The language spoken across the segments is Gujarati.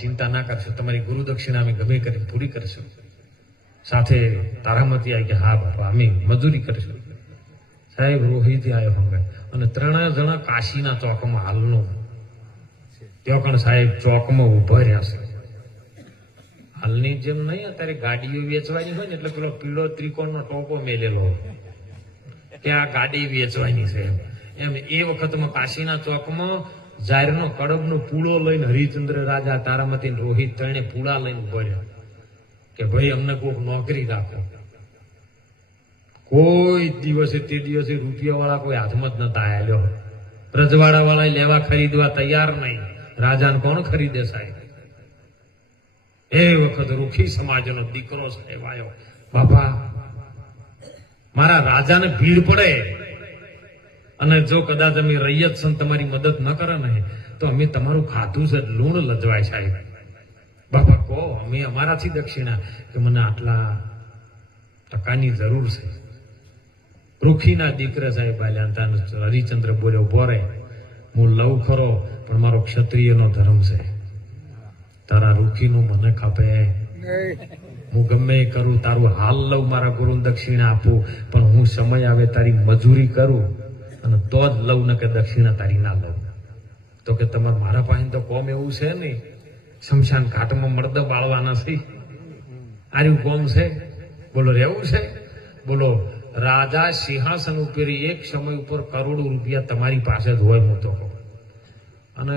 ચિંતા ના કરશો, તમારી ગુરુ દક્ષિણા અમે ગમે કરીને પૂરી કરશું. સાથે તારામતી આવી કે હા બાપા અમે મજૂરી કરીશું. સાહેબ રોહિત આવ્યો હંગે અને 3 જણા કાશીના ચોકમાં હાલનો ત્યાં પણ સાહેબ ચોકમાં ઉભા રહ્યા છે. હાલની જેમ નહીં અત્યારે ગાડીઓ વેચવાની હોય ને એટલે પેલો પીળો ત્રિકોણનો ટોપો મેલેલો હોય કે આ ગાડી વેચવાની છે એમ. એ વખતમાં કાશીના ચોકમાં જાહેરનો કડબનો પૂળો લઈને હરિચંદ્ર રાજા તારામતી રોહિત ત્રણે પૂળા લઈને ઉભા રહ્યા કે ભાઈ અમને કોઈક નોકરી રાખો. કોઈ દિવસે તે દિવસે રૂપિયા વાળા કોઈ હાથમાં જ નતા આવેલો. રજવાડા વાળા લેવા ખરીદવા તૈયાર નહીં. રાજાને કોણ ખરીદે સાહેબ? એ વખત રૂખી સમાજનો દીકરો સાહેબ આવ્યો. બાપા મારા રાજાને ભીડ પડે અને જો કદાચ અમે રૈયત સન તમારી મદદ ન કરે ને તો અમે તમારું ખાધું છે લૂણ લજવાય સાહેબ. બાપા કહો અમે અમારાથી દક્ષિણા કે મને આટલા ટકાની જરૂર છે. રૂખીના દીકરા સાહેબ આલ્યા. હરિચંદ્ર બોલ્યો બોરે હું લઉં ખરો પણ મારો ક્ષત્રિયનો ધર્મ છે. તારા રૂખીનું મને ખપે. હું ગમે એ કરું તારું હાલ લઉં મારા ગુરુ દક્ષિણા આપું પણ હું સમય આવે તારી મજૂરી કરું અને તો જ લઉં ને કે દક્ષિણા તારી ના લઉં. તો કે તમારે મારા પાસે તો કોમ એવું છે ને શમશાન ઘાટમાં મર્દ બાળવાના છે. આર્યું કોમ છે બોલો રહેવું છે બોલો. રાજા સિંહાસન ઉપર એક સમય ઉપર કરોડો રૂપિયા તમારી પાસે જ હોય હું તો કહું અને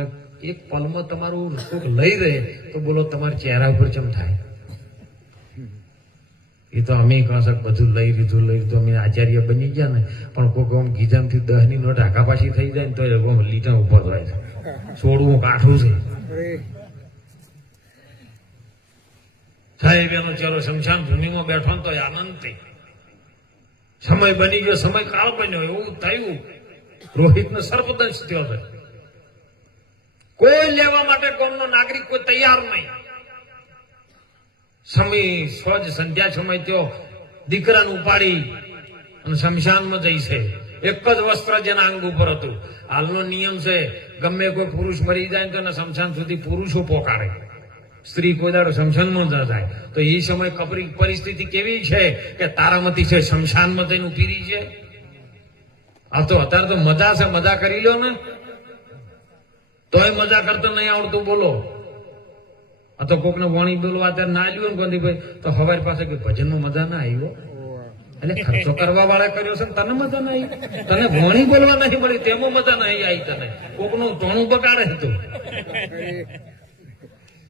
એક પલમાં તમારું કોઈક લઈ રહે તો બોલો તમારા ચહેરા ઉપર ચમ થાય? એ તો અમે કહે બધું લઈ લીધું અમે આચાર્ય બની ગયા ને પણ કોઈક આમ ગીજામથી 10ની નોટ આખા પાછી થઈ જાય ને તો આમ લીટા ઉપર હોય છે. છોડવું કાઠું છે સાહેબ. એનો ચલો શમશાન ભૂમિમાં બેઠો ને તો આનંદ થઈ. સમય બની ગયો, સમય કાળ બન્યો એવું થયું. રોહિતને સર્પદંશ થયો છે. કોઈ લેવા માટે ગામનો નાગરિક કોઈ તૈયાર નહીં. સમય સ્વજ સંધ્યા સમય થયો. દીકરાને ઉપાડી અને શમશાનમાં જઈ છે. એક જ વસ્ત્ર જેના અંગ ઉપર હતું. હાલનો નિયમ છે ગમે કોઈ પુરુષ મરી જાય તો એને શમશાન સુધી પુરુષો પોકારે. સ્ત્રી કોઈ દાડો શમશાનમાં ન જાય. તો એ સમય કપરી પરિસ્થિતિ કેવી છે કે તારામતી છે શમશાનમાં જઈને પીરી છે. આ તો અત્યારે તો મજા છે, મજા કરી લો ને તોય મજા કરતો નહીં આવડતું બોલો. આ તો કોકને વાણી બોલવા અત્યારે ના લ્યું ને ગોંધીભાઈ તો હવારી પાસે કે ભજનમાં મજા ના આવ્યો એટલે ખર્ચો કરવા વાળા કર્યો છે તને મજા ના આવી. તને વાણી બોલવા નહીં મળી તેમાં મજા નહીં આવી. તને કોકનું ટોણું બગાડે હતું.